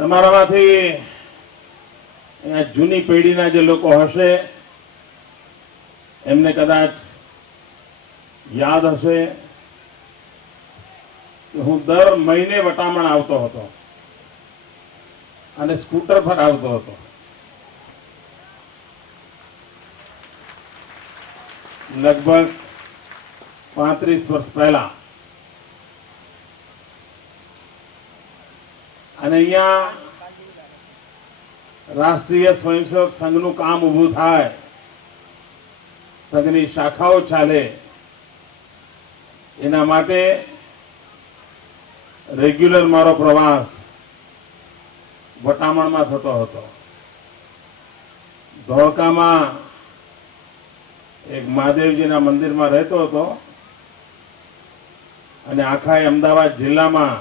તમારામાંથી જૂની પેઢીના જે લોકો હશે એમને કદાચ યાદ હશે કે હું દર મહિને વટામણ આવતો હતો અને સ્કૂટર પર આવતો હતો. લગભગ 35 વર્ષ પહેલા. અને અહીંયા રાષ્ટ્રીય સ્વયંસેવક સંઘનું કામ ઊભું થાય, સંઘની શાખાઓ ચાલે, એના માટે રેગ્યુલર મારો પ્રવાસ વટામણમાં થતો હતો. ધોળકામાં એક મહાદેવજીના મંદિરમાં રહેતો હતો અને આખા અમદાવાદ જિલ્લામાં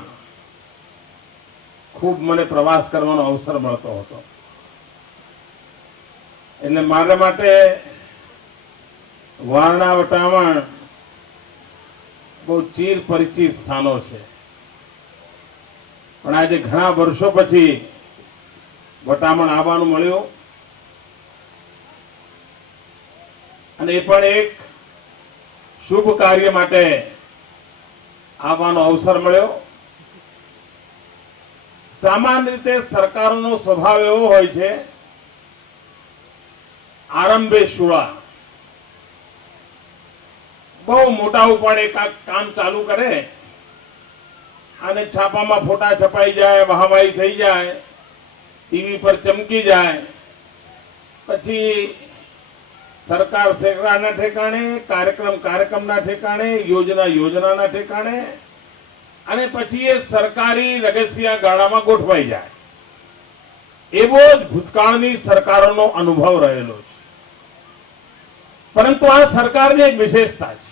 ખૂબ મને પ્રવાસ કરવાનો અવસર મળતો હતો. એટલે મારા માટે વારણા વટામણ બહુ ચીર પરિચિત સ્થાનો છે. પણ આજે ઘણા વર્ષો પછી વટામણ આવવાનું મળ્યું અને એ પણ એક શુભ કાર્ય માટે આવવાનો અવસર મળ્યો. સામાન્ય રીતે સરકારનો સ્વભાવ એવો હોય છે, આરંભે શુળા, બહુ મોટા ઉપાડે કામ ચાલુ કરે અને છાપામાં ફોટા છપાઈ જાય, વાહવાહી થઈ જાય, ટીવી પર ચમકી જાય, પછી સરકાર સરકારના ઠેકાણે, કાર્યક્રમના ઠેકાણે, યોજનાના ઠેકાણે, અને પછી એ સરકારી રગસિયા ગાળામાં ગોઠવાઈ જાય. એવો જ ભૂતકાળની સરકારોનો અનુભવ રહેલો છે. પરંતુ આ સરકારની એક વિશેષતા છે,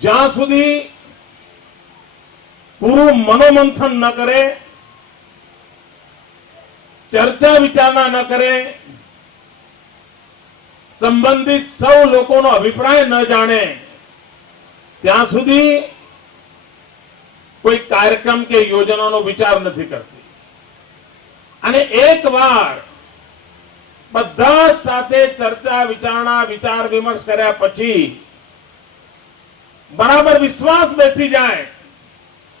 જ્યાં સુધી પૂરું મનોમંથન ન કરે, ચર્ચા વિચારણા ન કરે, સંબંધિત સૌ લોકોનો અભિપ્રાય ન જાણે, ત્યાં સુધી કોઈ કાર્યક્રમ કે યોજનાનો વિચાર નથી કરતી. અને એકવાર બધા સાથે ચર્ચા વિચારણા, વિચાર વિમર્શ કર્યા પછી બરાબર વિશ્વાસ બેસી જાય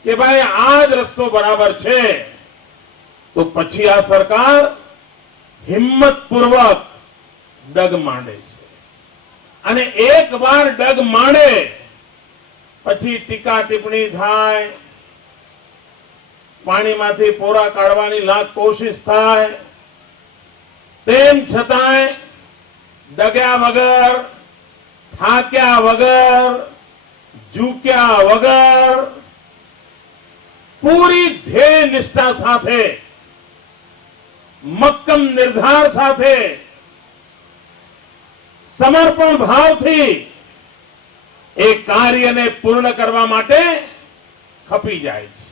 કે ભાઈ આ જ રસ્તો બરાબર છે, તો પછી આ સરકાર હિંમતપૂર્વક ડગ માંડે છે. અને એકવાર ડગ માંડે પછી ટીકા ટિપ્પણી થાય, પાણીમાંથી પોરા કાઢવાની લાખ કોશિશ થાય, તેમ છતાંય ડગ્યા વગર, થાક્યા વગર, ઝૂક્યા વગર પૂરી ધ્યેય નિષ્ઠા સાથે, મક્કમ નિર્ધાર સાથે, સમર્પણ ભાવથી એ કાર્યને પૂર્ણ કરવા માટે ખપી જાય છે.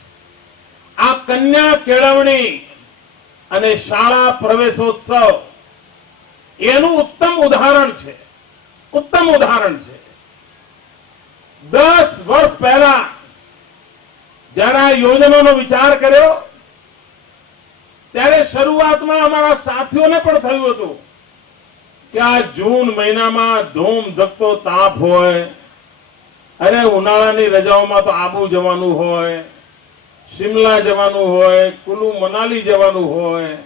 આ કન્યા કેળવણી અને શાળા પ્રવેશોત્સવ એનું ઉત્તમ ઉદાહરણ છે. 10 વર્ષ પહેલા જ્યારે આ યોજનાનો વિચાર કર્યો ત્યારે શરૂઆતમાં અમારા સાથીઓને પણ થયું હતું કે આ જૂન મહિનામાં ધૂમ ધકતો તાપ હોય, અરે ઉનાળાની રજાઓમાં તો આબુ જવાનું હોય, શિમલા જવાનું હોય, કુલુ મનાલી જવાનું હોય,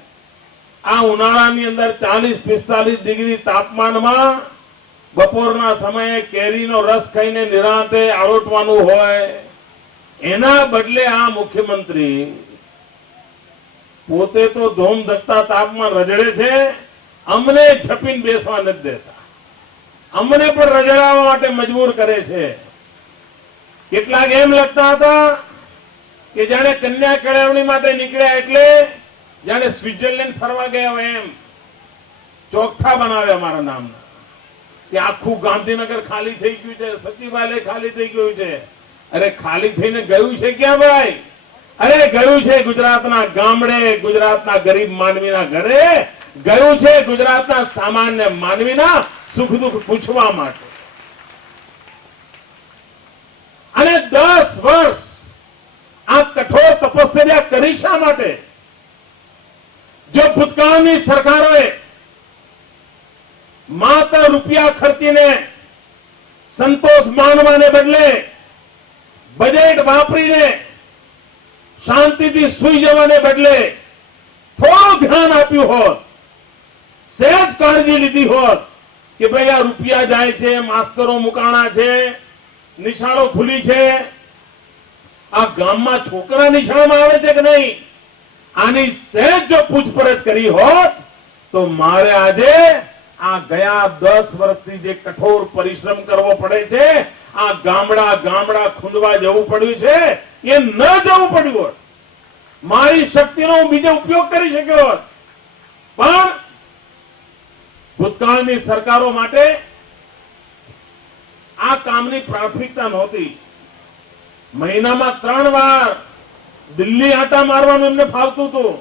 આ ઉનાળાની અંદર 40-45 ડિગ્રી તાપમાનમાં બપોરના સમયે કેરીનો રસ ખાઈને નિરાંતે આરોટવાનું હોય, એના બદલે આ મુખ્યમંત્રી પોતે તો ધોમ ધકતા તાપમાં રજડે છે, અમને છપીને બેસવા નથી દેતા, અમને પણ રજડાવવા માટે મજબૂર કરે છે. કેટલાક એમ લગતા હતા કે જાણે કન્યા કેળવણી માટે નીકળ્યા એટલે જાણે સ્વિટ્ઝરલેન્ડ ફરવા ગયા હોય એમ ચોકઠા બનાવ્યા મારા નામના, કે આખું ગાંધીનગર ખાલી થઈ ગયું છે, સચિવાલય ખાલી થઈ ગયું છે. અરે ખાલી થઈને ગયું છે ક્યાં ભાઈ? અરે ગયું છે ગુજરાતના ગામડે, ગુજરાતના ગરીબ માનવીના ઘરે, ગયું છે ગુજરાતના સામાન્ય માનવીના સુખ દુઃખ પૂછવા માટે. અને 10 વર્ષ આ કઠોર તપસ્યા તપશ્ચર્યા કરી શા માટે? જો ભૂતકાળની સરકારોએ માત્ર રૂપિયા ખર્ચીને સંતોષ માનવાને બદલે બજેટ વાપરીને શાંતિથી સુઈ જવાને બદલે થોડું ધ્યાન આપ્યું હોત, સહેજ કાળજી લીધી હોત કે ભાઈ આ રૂપિયા જાય છે, માસ્તરો મુકાણા છે, નિશાળો ખુલી છે, આ ગામમાં છોકરા નિશાળમાં આવે છે કે નહીં, આની સહેજ જો પૂછપરછ કરી હોત તો મારે આજે આ ગયા 10 વર્ષથી જે કઠોર પરિશ્રમ કરવો પડે છે, આ ગામડા ગામડા ખૂંદવા જવું પડ્યું છે, એ ન જવું પડ્યું હોત. મારી શક્તિનો હું બીજો ઉપયોગ કરી શક્યો હોત. પણ ભૂતકાળની સરકારો માટે આ કામની પ્રાથમિકતા નહોતી. મહિનામાં 3 વાર દિલ્હી આટા મારવાનું એમને ફાવતું હતું,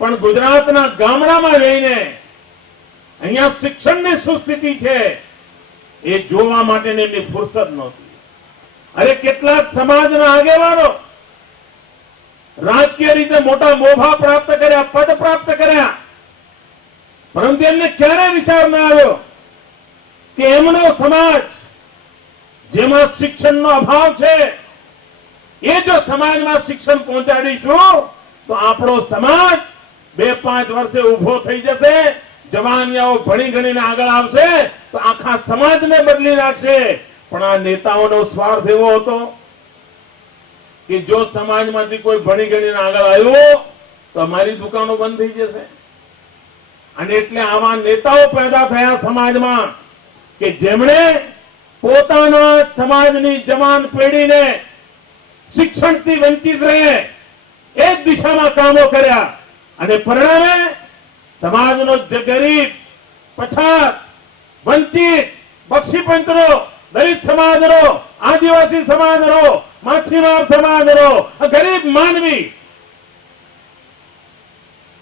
પણ ગુજરાતના ગામડામાં જઈને અહીંયા શિક્ષણની શું સ્થિતિ છે એ જોવા માટેની એમની ફુરસદ નહોતી. અરે કેટલાક સમાજના આગેવાનો રાજકીય રીતે મોટા મોભા પ્રાપ્ત કર્યા, પદ પ્રાપ્ત કર્યા, પરંતુ એમને ક્યારે વિચાર ન આવ્યો કે એમનો સમાજ જેમાં શિક્ષણનો અભાવ છે, એ જો સમાજમાં શિક્ષણ પહોંચાડીશું તો આપણો સમાજ 2-5 વર્ષે ઉભો થઈ જશે, જવાનિયાઓ ભણી ગણીને આગળ આવશે તો આખા સમાજને બદલી નાખશે. પણ આ નેતાઓનો સ્વાર્થ એવો હતો કે જો સમાજમાંથી કોઈ ભણી ગણીને આગળ આવ્યો તો અમારી દુકાનો બંધ થઈ જશે. અને એટલે આવા નેતાઓ પેદા થયા સમાજમાં કે જેમણે પોતાના સમાજની જવાન પેઢીને શિક્ષણથી વંચિત રહે એ દિશામાં કામો કર્યા, અને પરિણામે સમાજનો જે ગરીબ, પછાત, વંચિત, બક્ષીપંથનો, દલિત સમાજનો, આદિવાસી સમાજનો, માછીમાર સમાજનો ગરીબ માનવી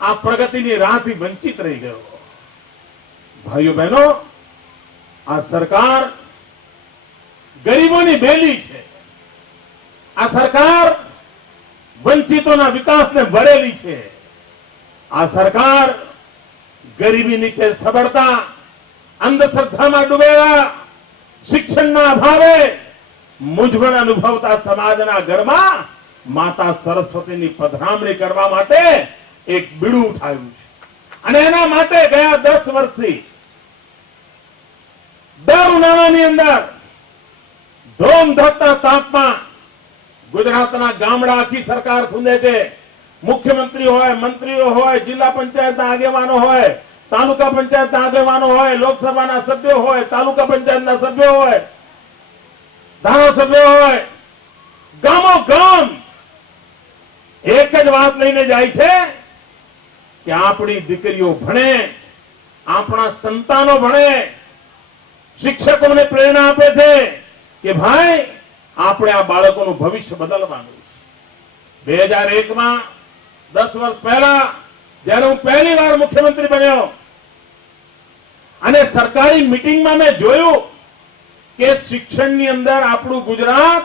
આ પ્રગતિની રાહથી વંચિત રહી ગયો. ભાઈઓ બહેનો, આ સરકાર ગરીબોની બેલી છે. આ સરકાર વંચિતોના વિકાસને ભરેલી છે. આ સરકાર ગરીબી નીચે સબળતા, અંધશ્રદ્ધામાં ડૂબેલા, શિક્ષણના અભાવે મૂંઝવણ અનુભવતા સમાજના ઘરમાં માતા સરસ્વતીની પધરામણી કરવા માટે એક બીડું ઉઠાવ્યું છે. અને એના માટે ગયા 10 વર્ષથી દર ઉનાળાની અંદર ધોમ ધોકતા તાપમાં ગુજરાતના ગામડા આખી સરકાર ખૂંદે છે. મુખ્યમંત્રી હોય, મંત્રીઓ હોય, જિલ્લા પંચાયતના આગેવાનો હોય, તાલુકા પંચાયતના આગેવાનો હોય, લોકસભાના સભ્યો હોય, તાલુકા પંચાયતના સભ્યો હોય, ધારાસભ્યો હોય, ગામો ગામ એક જ વાત લઈને જાય છે કે આપણી દીકરીઓ ભણે, આપણા સંતાનો ભણે. શિક્ષકોને પ્રેરણા આપે છે કે ભાઈ આપણે આ બાળકોનું ભવિષ્ય બદલવાનું છે. 2001માં 10 વર્ષ પહેલા જ્યારે હું પહેલી વાર મુખ્યમંત્રી બન્યો અને સરકારી મીટિંગમાં મેં જોયું કે શિક્ષણની અંદર આપણું ગુજરાત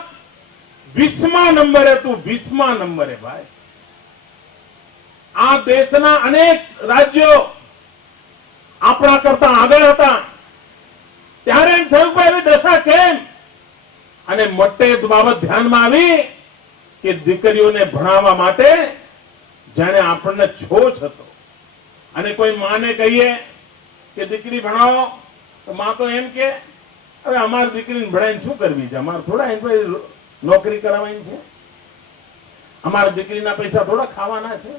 20મા નંબરે હતું. 20મા નંબરે. ભાઈ, આ દેશના અનેક રાજ્યો આપણા કરતા આગળ હતા. ત્યારે એમ થયું કે એવી દશા કેમ? અને મોટે બાબત ધ્યાનમાં આવી કે દીકરીઓને ભણાવવા માટે જાણે આપણને છોછ હતો. અને કોઈ માને કહીએ કે દીકરી ભણાવો તો માં તો એમ કે હવે અમારી દીકરીને ભણાવીને શું કરવી છે, અમારે થોડા નોકરી કરાવવાની છે, અમારી દીકરીના પૈસા થોડા ખાવાના છે,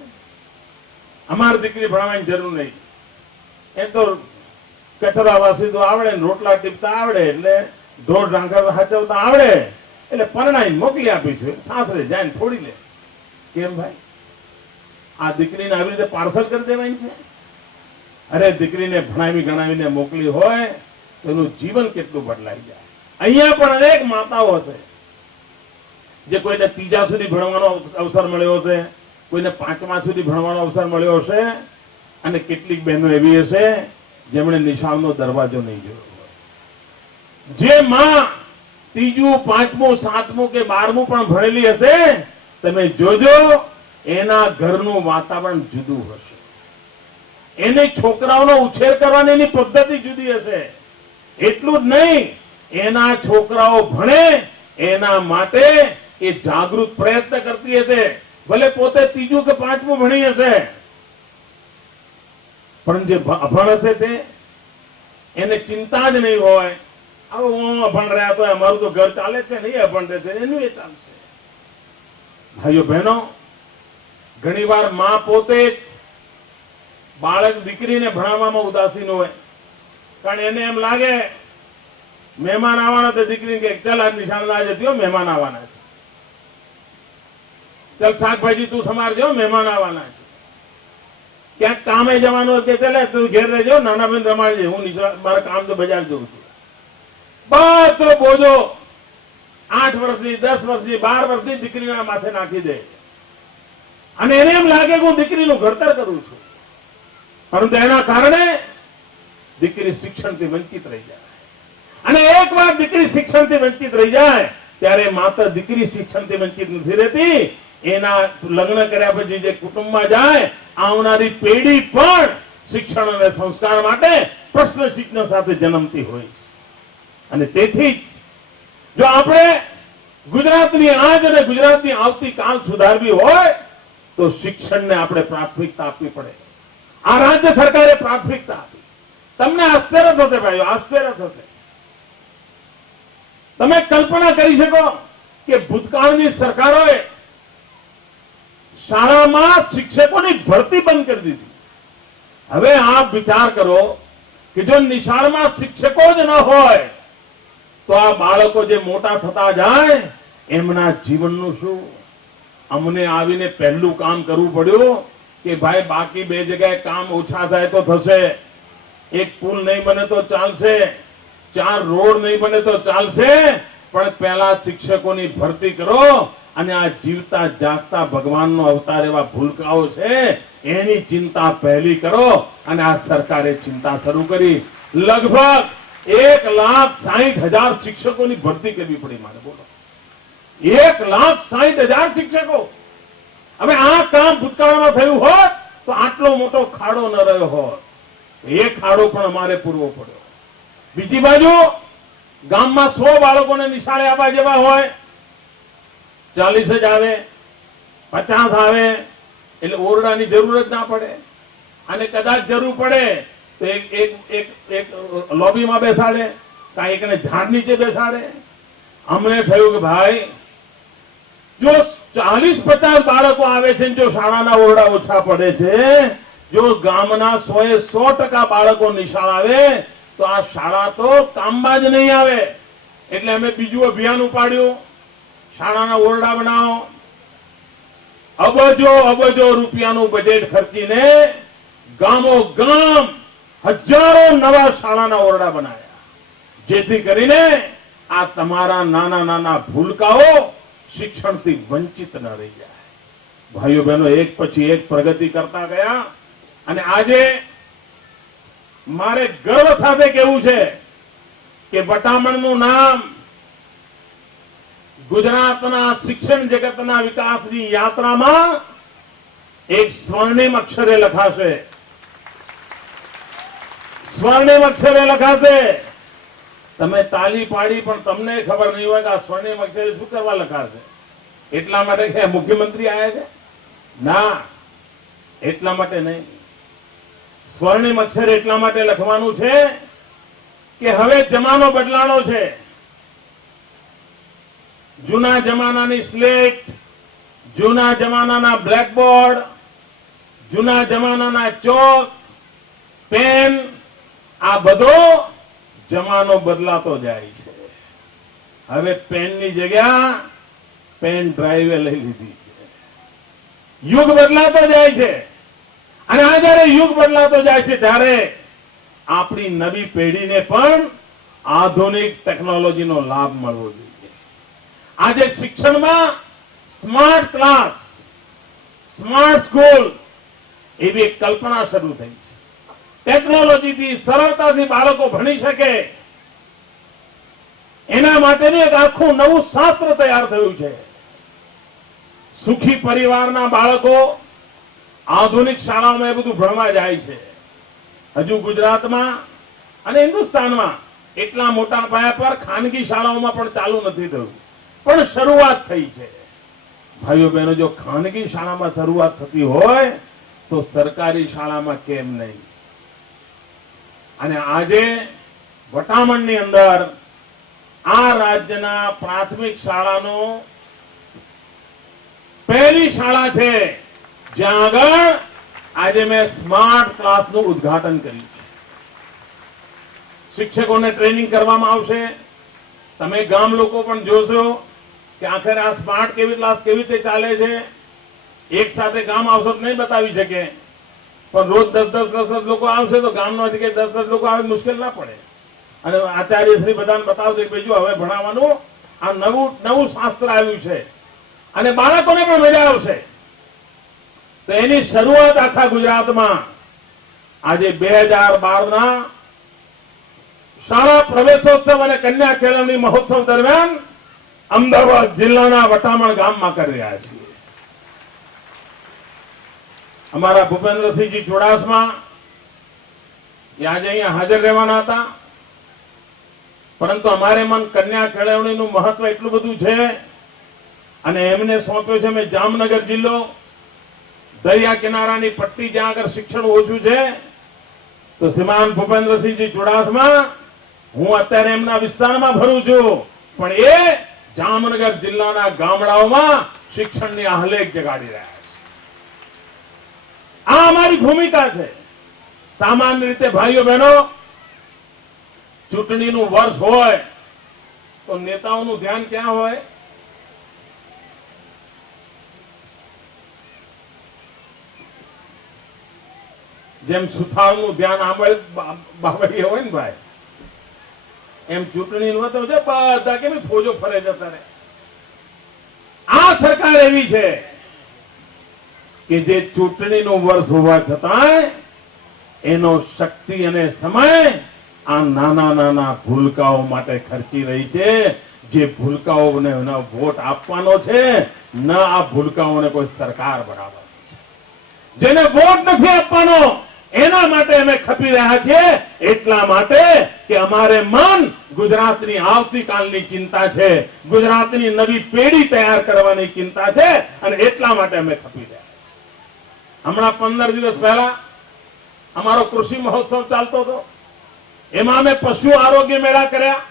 અમારી દીકરી ભણાવવાની જરૂર નહીં. એમ તો કચરા વાસી તો આવડે, રોટલા ટીપતા આવડે, એટલે ઢોર ઢાંકર હાચવતા આવડે, એટલે પરણાઈને મોકલી આપીશું, સાસરે જાય ને છોડી લે. કેમ ભાઈ? આ દીકરીને આવી રીતે પાર્સલ કરી દેવાની છે? અરે દીકરીને ભણાવી ગણાવીને મોકલી હોય તેનું જીવન કેટલું બદલાઈ જાય. અહીંયા પણ અનેક માતાઓ હશે જે કોઈને 3જા સુધી ભણવાનો અવસર મળ્યો હશે, કોઈને 5મા સુધી ભણવાનો અવસર મળ્યો હશે, અને કેટલીક બહેનો એવી હશે જેમણે નિશાળનો દરવાજો નહીં જોયો. જે માં 3જું, 5મું, 7મું કે 12મું પણ ભણેલી હશે તમે જોજો એના ઘરનું વાતાવરણ જુદું હશે, એને છોકરાઓનો ઉછેર કરવાની એની પદ્ધતિ જુદી હશે. એટલું જ નહીં, એના છોકરાઓ ભણે એના માટે એ જાગૃત પ્રયત્ન કરતી હશે. ભલે પોતે ત્રીજું કે પાંચમું ભણી હશે, પણ જે અભણ હશે તે એને ચિંતા જ નહીં હોય. હવે હું અભણ રહ્યા તો અમારું તો ઘર ચાલે છે, નહીં અભણ રહેશે એનું એ ચાલશે. ભાઈઓ બહેનો, ઘણી વાર માં પોતે જ બાળક દીકરીને ભણાવવામાં ઉદાસીન હોય, કારણ એને એમ લાગે મહેમાન આવવાના તો દીકરી કે ચાલ આજ નિશાળ ના જતી હો, મહેમાન આવવાના છે, ચાલ શાકભાજી તું સમારજો, મહેમાન આવવાના છે. ક્યાંક કામે જવાનું કે ચાલે તું ઘેર રહેજો, નાના બેન રમાડજે, હું મારા કામ તો બજાર જઉં છું. બધો બોજો 8 વર્ષની 10 વર્ષની 12 વર્ષની દીકરીના માથે નાખી દે, અને એને એમ લાગે કે હું દીકરીનું ઘડતર કરું છું. પરંતુ એના કારણે દીકરી શિક્ષણથી વંચિત રહી જાય. અને એકવાર દીકરી શિક્ષણથી વંચિત રહી જાય ત્યારે માત્ર દીકરી શિક્ષણથી વંચિત નથી રહેતી, એના લગ્ન કર્યા પછી જે કુટુંબમાં જાય આવનારી પેઢી પણ શિક્ષણ અને સંસ્કાર માટે પ્રશ્ન ચિહ્ન સાથે જન્મતી હોય. અને તેથી જ જો આપણે ગુજરાતની આજ અને ગુજરાતની આવતી કાલ સુધારવી હોય તો શિક્ષણને આપણે પ્રાથમિકતા આપવી પડે. આ રાજ્ય સરકારે પ્રાથમિકતા આપી. તમને આશ્ચર્ય થશે ભાઈઓ, આશ્ચર્ય થશે. તમે કલ્પના કરી શકો કે ભૂતકાળની સરકારોએ શાળામાં શિક્ષકોની ભરતી બંધ કરી દીધી. હવે આપ વિચાર કરો કે જો નિશાળમાં શિક્ષકો જ ન હોય તો આ બાળકો જે મોટા થતા જાય એમના જીવનનું શું? અમને આવીને પહેલું કામ કરવું પડ્યું કે ભાઈ બાકી 2 જગ્યાએ કામ ઓછા થાય તો થશે, એક પુલ નહીં બને તો ચાલશે, 4 રોડ નહીં બને તો ચાલશે, પણ પહેલા શિક્ષકોની ભરતી કરો. અને આ જીવતા જાગતા ભગવાનનો અવતાર એવા ભૂલકાઓ છે એની ચિંતા પહેલી કરો. અને આ સરકારે ચિંતા શરૂ કરી. લગભગ 1,60,000 શિક્ષકોની ભરતી કરવી પડી મારે. બોલો, 1,60,000 શિક્ષકો. હવે આ કામ ભૂતકાળમાં થયું હોત તો આટલો મોટો ખાડો ન રહ્યો હોત. એ ખાડો પણ અમારે પૂરવો પડ્યો. બીજી બાજુ ગામમાં 100 બાળકોને નિશાળે આવવા જેવા હોય, 40 જ આવે, 50 આવે, એટલે ઓરડાની જરૂર જ ના પડે. અને કદાચ જરૂર પડે તો એક લોબીમાં બેસાડે, કાંઈ એકને ઝાડ નીચે બેસાડે. અમને થયું કે ભાઈ જો 40-50 બાળકો આવે છે, જો શાળાના ઓરડા ઓછા પડે છે, જો ગામના 100% બાળકો નિશાળ આવે તો આ શાળા તો કામમાં જ નહીં આવે. એટલે અમે બીજું અભિયાન ઉપાડ્યું, શાળાના ઓરડા બનાવો. અબજો રૂપિયાનું બજેટ ખર્ચીને ગામો ગામ હજારો નવા શાળાના ઓરડા બનાવ્યા, જેથી કરીને આ તમારા નાના નાના ભૂલકાઓ શિક્ષણથી વંચિત ન રહી જાય. ભાઈઓ બહેનો, એક પછી એક પ્રગતિ કરતા ગયા. અને આજે મારે ગર્વ સાથે કહેવું છે કે બટામણનું નામ ગુજરાતના શિક્ષણ જગતના વિકાસની યાત્રામાં એક સ્વર્ણિમ અક્ષરે લખાશે. સ્વર્ણિમ અક્ષરે લખાશે. તમે તાલી પાડી પણ તમને ખબર નહીં હોય કે આ સ્વર્ણિમ અક્ષરે શું કરવા લખાશે. એટલા માટે કે મુખ્યમંત્રી આવ્યા છે? ના, એટલા માટે નહીં. સ્વર્ણિમ અક્ષર એટલા માટે લખવાનું છે કે હવે જમાનો બદલાનો છે. જૂના જમાનાની સ્લેટ, જૂના જમાનાના બ્લેકબોર્ડ, જૂના જમાનાના ચોક, પેન, આ બધો જમાનો બદલાતો જાય છે. હવે પેનની જગ્યા પેન ડ્રાઈવે લઈ લીધી છે. યુગ બદલાતો જાય છે. અને આ જયારે યુગ બદલાતો જાય છે ત્યારે આપણી નવી પેઢીને પણ આધુનિક ટેકનોલોજીનો લાભ મળવો જોઈએ. આજે શિક્ષણમાં સ્માર્ટ ક્લાસ, સ્માર્ટ સ્કૂલ એવી એક કલ્પના શરૂ થઈ છે. ટેકનોલોજીથી સરળતાથી બાળકો ભણી શકે એના માટેનું એક આખું નવું શાસ્ત્ર તૈયાર થયું છે. સુખી પરિવારના બાળકો આધુનિક શાળાઓમાં એ બધું ભણવા જાય છે. હજુ ગુજરાતમાં અને હિન્દુસ્તાનમાં એટલા મોટા પાયા પર ખાનગી શાળાઓમાં પણ ચાલુ નથી થયું, પણ શરૂઆત થઈ છે. ભાઈઓ બહેનો, જો ખાનગી શાળામાં શરૂઆત થતી હોય તો સરકારી શાળામાં કેમ નહીં? અને આજે વટામણની અંદર આ રાજ્યના પ્રાથમિક શાળાનો પહેલી શાળા છે જ્યાં આગળ આજે મેં સ્માર્ટ ક્લાસનું ઉદ્ઘાટન કર્યું છે. શિક્ષકોને ટ્રેનિંગ કરવામાં આવશે. તમે ગામ લોકો પણ જોશો કે આખરે આ સ્માર્ટ ક્લાસ કેવી રીતે ચાલે છે. એક સાથે ગામ આવશો તો નહીં બતાવી શકે, પણ રોજ 10 લોકો આવશે તો ગામમાંથી કે 10 લોકો આવે મુશ્કેલ ના પડે. અને આચાર્ય શ્રી બધાને બતાવશે કે બીજું હવે ભણાવવાનું આ નવું શાસ્ત્ર આવ્યું છે અને બાળકોને પણ મજા આવશે. તો એની શરૂઆત આખા ગુજરાતમાં આજે 2012ના શાળા પ્રવેશોત્સવ અને કન્યા કેળવણી મહોત્સવ દરમિયાન અમદાવાદ જિલ્લાના વટામણ ગામમાં કરી રહ્યા છીએ. અમારા ભૂપેન્દ્રસિંહજી ચુડાસમા આજે અહીંયા હાજર રહેવાના હતા, પરંતુ અમારે મન કન્યા કેળવણીનું મહત્વ એટલું બધું છે અને એમને સોંપ્યો છે મેં જામનગર જિલ્લો, દરિયા કિનારાની પટ્ટી જ્યાં આગળ શિક્ષણ ઓછું છે. તો શ્રીમાન ભૂપેન્દ્રસિંહજી ચુડાસમા, હું અત્યારે એમના વિસ્તારમાં ફરું છું, પણ એ જામનગર જિલ્લાના ગામડાઓમાં શિક્ષણની આહલેખ જગાડી રહ્યા છે. આ અમારી ભૂમિકા છે. સામાન્ય રીતે ભાઈઓ બહેનો, ચૂંટણીનું વર્ષ હોય તો નેતાઓનું ધ્યાન ક્યાં હોય? જેમ સુથારનું ધ્યાન આંબળ બાવળીએ હોય ને ભાઈ, એમ ચૂંટણીનું તો છે બધા કેમ ફોજો ફરે જતા રહે. આ સરકાર એવી છે કે જે ચૂંટણીનું વર્ષ હોવા છતાં એનો શક્તિ અને સમય આ નાના નાના ભૂલકાઓ માટે ખર્ચી રહી છે. જે ભૂલકાઓને વોટ આપવાનો છે, ન આ ભૂલકાઓને કોઈ સરકાર બનાવવાની છે. જેને વોટ નથી આપવાનો એના માટે અમે ખપી રહ્યા છીએ. એટલા માટે કે અમારે મન ગુજરાતની આવતીકાલની ચિંતા છે, ગુજરાતની નવી પેઢી તૈયાર કરવાની ચિંતા છે અને એટલા માટે અમે ખપી રહ્યા છીએ. હમણાં 15 દિવસ પહેલા અમારો કૃષિ મહોત્સવ ચાલતો હતો. એમાં અમે પશુ આરોગ્ય મેળા કર્યા.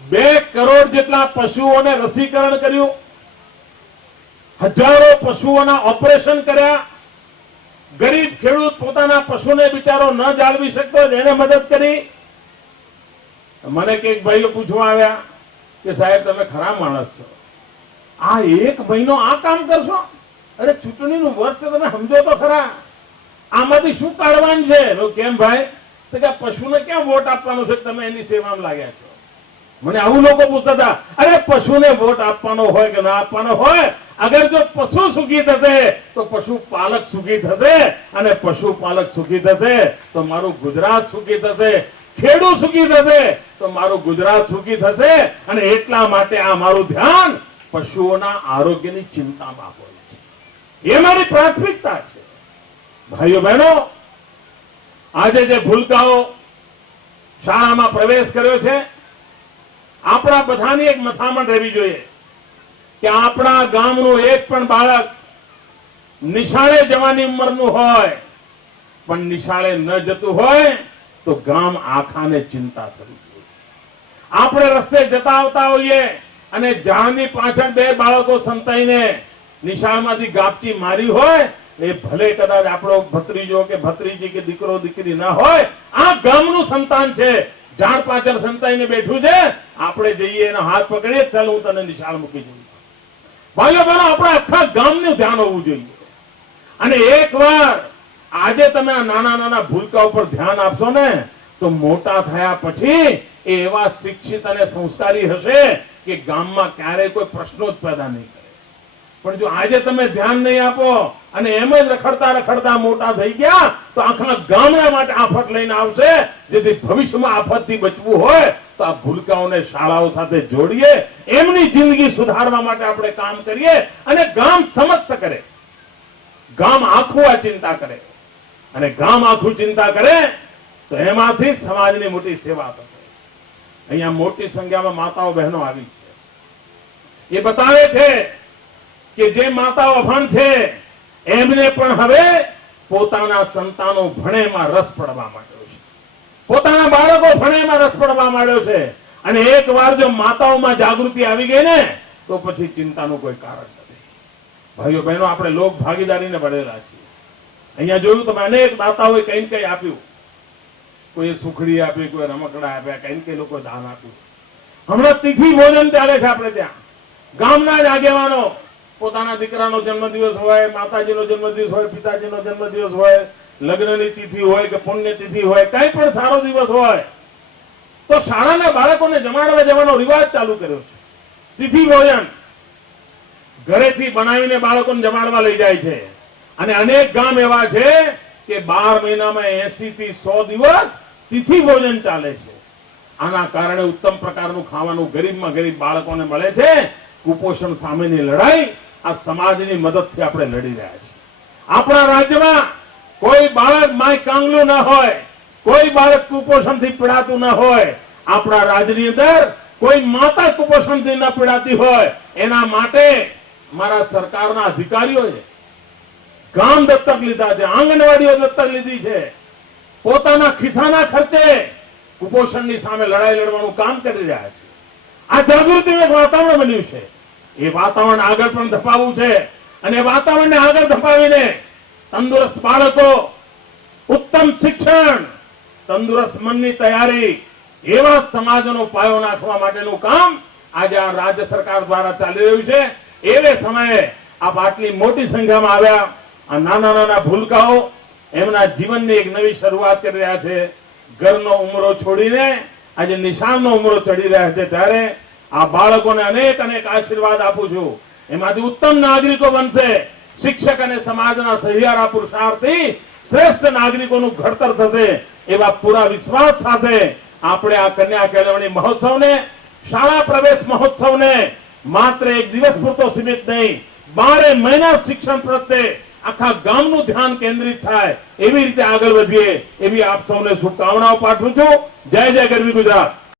2 કરોડ જેટલા પશુઓને રસીકરણ કર્યું, હજારો પશુઓના ઓપરેશન કર્યા. ગરીબ ખેડૂત પોતાના પશુને બિચારો ન જાળવી શકતો એને મદદ કરી. મને કઈક ભાઈઓ પૂછવા આવ્યા કે સાહેબ તમે ખરા માણસ છો, આ 1 મહિનો આ કામ કરશો? અરે ચૂંટણીનું વર્ષ તો તમે સમજો તો ખરા, આમાંથી શું કાઢવાનું છે? કેમ ભાઈ? તો કે પશુને ક્યાં વોટ આપવાનો છે, તમે એની સેવામાં લાગ્યા છો. મને આવું લોકો પૂછતા હતા. અરે પશુને વોટ આપવાનો હોય કે ના આપવાનો હોય, અગર જો પશુ સુખી થશે તો પશુપાલક સુખી થશે, અને પશુપાલક સુખી થશે તો મારું ગુજરાત સુખી થશે. ખેડૂત સુખી થશે તો મારું ગુજરાત સુખી થશે. અને એટલા માટે આ મારું ધ્યાન પશુઓના આરોગ્યની ચિંતામાં હોય છે. એ મારી પ્રાથમિકતા છે. ભાઈઓ બહેનો, આજે જે ભૂલકાઓ શાળામાં પ્રવેશ કર્યો છે, આપણા બધાની એક મથામણ રહેવી જોઈએ કે આપણા ગામનું એક પણ બાળક નિશાળે જવાની ઉંમરનું હોય પણ નિશાળે ન જતું હોય તો ગામ આખાને ચિંતા થવી જોઈએ. આપણે રસ્તે જતા આવતા હોઈએ અને ઝાડની પાછળ 2 બાળકો સંતાઈને નિશાળમાંથી ગાપચી મારી હોય, એ ભલે કદાચ આપણો ભત્રીજો કે ભત્રીજી કે દીકરો દીકરી ના હોય, આ ગામનું સંતાન છે. ઝાડ પાછળ સંતાઈને બેઠું છે, આપણે જઈએ એનો હાથ પકડીએ, ચાલ હું તને નિશાળ મૂકી જઉં. ભાઈઓ બહેનો, આપણે આખા ગામનું ધ્યાન હોવું જોઈએ. અને એકવાર આજે તમે આ નાના નાના ભૂલકાઓ પર ધ્યાન આપશો ને તો મોટા થયા પછી એ એવા શિક્ષિત અને સંસ્કારી હશે કે ગામમાં ક્યારેય કોઈ પ્રશ્નો જ પેદા નહીં કરે. પણ જો આજે તમે ધ્યાન નહીં આપો અને એમ જ રખડતા રખડતા મોટા થઈ ગયા તો આખા ગામના માટે આફત લઈને આવશે. જેથી ભવિષ્યમાં આફતથી બચવું હોય તો આ ભૂલકાઓને શાળાઓ સાથે જોડીએ, એમની જિંદગી સુધારવા માટે આપણે કામ કરીએ અને ગામ સમસ્ત કરે, ગામ આખું આ ચિંતા કરે. અને ગામ આખું ચિંતા કરે તો એમાંથી સમાજની મોટી સેવા થશે. અહીંયા મોટી સંખ્યામાં માતાઓ બહેનો આવી છે. એ બતાવે છે કે જે માતાઓ અભણ છે એમને પણ હવે પોતાના સંતાનો ભણે એમાં રસ પડવા માંડ્યો છે, પોતાના બાળકો ભણે એમાં રસ પડવા માંડ્યો છે. અને એકવાર જો માતાઓમાં જાગૃતિ આવી ગઈ ને તો પછી ચિંતાનું કોઈ કારણ નથી. ભાઈઓ બહેનો, આપણે લોક ભાગીદારીને ભરેલા છીએ. અહીંયા જોયું તમે અનેક દાતાઓએ કઈ ને કઈ આપ્યું. કોઈ સુખડી આપી, કોઈ રમકડા આપ્યા, કઈ ને કઈ લોકો દાન આપ્યું. હમણાં તિથિ ભોજન ચાલે છે આપણે ત્યાં. ગામના જ આગેવાનો પોતાના દીકરાનો જન્મદિવસ હોય, માતાજીનો જન્મદિવસ હોય, પિતાજીનો જન્મદિવસ હોય, લગ્નની તિથિ હોય કે પુણ્યતિથિ હોય, કઈ પણ સારો દિવસ હોય તો શાળાના બાળકોને જમાડવા જવાનો રિવાજ ચાલુ કર્યો છે. તિથિ ભોજન ઘરેથી બનાવીને બાળકોને જમાડવા લઈ જાય છે. અને અનેક ગામ એવા છે કે 12 મહિનામાં 80 થી 100 દિવસ તિથિ ભોજન ચાલે છે. આના કારણે ઉત્તમ પ્રકારનું ખાવાનું ગરીબમાં ગરીબ બાળકોને મળે છે. કુપોષણ સામેની લડાઈ આ સમાજની મદદથી આપણે લડી રહ્યા છીએ. આપણા રાજ્યમાં કોઈ બાળક માય કાંગલું ન હોય, કોઈ બાળક કુપોષણથી પીડાતું ન હોય. આપણા રાજ્યની અંદર કોઈ માતા કુપોષણથી ન પીડાતી હોય એના માટે મારા સરકારના અધિકારીઓએ ગામ દત્તક લીધા છે, આંગણવાડીઓ દત્તક લીધી છે. પોતાના ખિસ્સાના ખર્ચે કુપોષણની સામે લડાઈ લડવાનું કામ કરી રહ્યા છે. આ જાગૃતિનું એક વાતાવરણ બન્યું છે. એ વાતાવરણ આગળ પણ ધપાવવું છે. અને વાતાવરણને આગળ ધપાવીને તંદુરસ્ત બાળકો, ઉત્તમ શિક્ષણ, તંદુરસ્ત મનની તૈયારી, એવા સમાજનો પાયો નાખવા માટેનું કામ આજે આ રાજ્ય સરકાર દ્વારા ચાલી રહ્યું છે. એવે સમયે આપ આટલી મોટી સંખ્યામાં આવ્યા. આ નાના નાના ભૂલકાઓ એમના જીવનની એક નવી શરૂઆત કરી રહ્યા છે. ઘરનો ઉમરો છોડીને આજે નિશાનનો ઉમરો ચડી રહ્યા છે. ત્યારે આ બાળકોને અનેક અનેક આશીર્વાદ આપું છું. એમાંથી ઉત્તમ નાગરિકો બનશે. શિક્ષક અને સમાજના સહિયારા પુરુષાર્થથી શ્રેષ્ઠ નાગરિકોનું ઘડતર થશે. એવા પૂરા વિશ્વાસ સાથે આપણે આ કન્યા કેળવણી મહોત્સવને, શાળા પ્રવેશ મહોત્સવને માત્ર એક દિવસ પૂરતો સીમિત નહીં, 12 મહિના શિક્ષણ પ્રત્યે આખા ગામનું ધ્યાન કેન્દ્રિત થાય એવી રીતે આગળ વધીએ એવી આપ સૌને શુભકામનાઓ પાઠવું છું. જય જય ગરવી ગુજરાત.